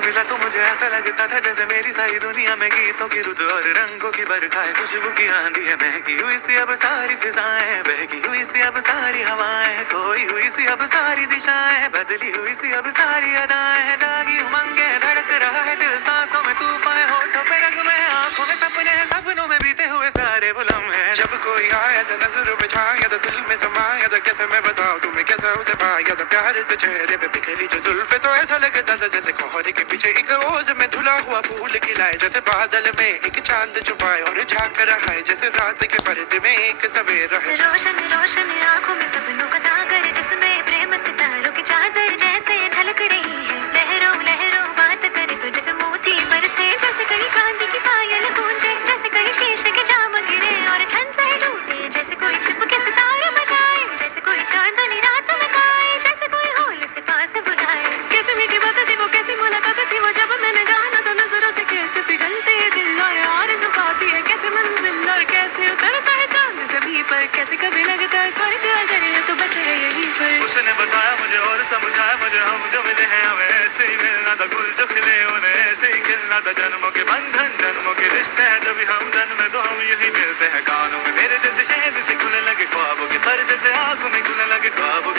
मिला तो मुझे ऐसा लगता था जैसे मेरी सारी दुनिया में गीतों की रुत और रंगों की बरखा है, खुशबू की आंधी है, महकी हुई सी अब सारी फिजाएं, बहकी हुई सी अब सारी हवाएं, खोई हुई सी अब सारी दिशाएं, बदली हुई सी अब सारी अदाएं, जागी उमंगे धड़क रहा है दिल, सांसों में तूफान, होठों पे रंग में, आंखों में सपने, सपनों में बीते हुए सारे वो लम्हे। जब कोई आया तो नजरों पे छाया तो दिल में समाया तो कैसे मैं बताऊं तुम्हें कैसा उसे पाया तो प्यार से चेहरे पे बिखरी जो जुल्फे तो ऐसा लगता था जैसे कोहरे के पीछे एक ओस में धुला हुआ फूल खिलाए, जैसे बादल में एक चांद छुपाए और झांक रहा है जैसे रात के पर्दे में एक सवेरा है। रोशन रोशन आंखों में सपनों का सागर, जिसमें प्रेम सितारों की चादर जैसे झलक रही है, लहरों लहरों बात करे तो जैसे मोती बरसे, जैसे कहीं चांदी की पायल गूंजे, जैसे कहीं शीशे के जाम गिरे और छन से टूटे, जैसे कोई छिप के सितारे बजाए, जैसे कोई चांदनी रात में गाए, जैसे कोई होल से पास बुलाए। कैसी मीठी बात थी वो, कैसी मुलाकात थी वो, जब मैंने जाना तो नजरों से कैसे पिघलते दिल और आरज़ू पाती है कैसे मंजिल और कैसे उतरता है चांद ज़मीं पर, कैसे कभी लगता है स्वर्ग अगर ये तो बस है यहीं पर। उसने बताया मुझे और समझाया मुझे, हम जो मिले हैं हमें ऐसे ही मिलना था, गुल जो खिले उन्हें ऐसे ही खिलना था, जन्मों के बंधन जन्मों के रिश्ते हैं, जब हम जन्मे तो हम यही मिलते हैं, कानों में मेरे जैसे शहद से खुलने लगे ख्वाबों के पर, जैसे आंखों में खुलने लगे ख्वाबों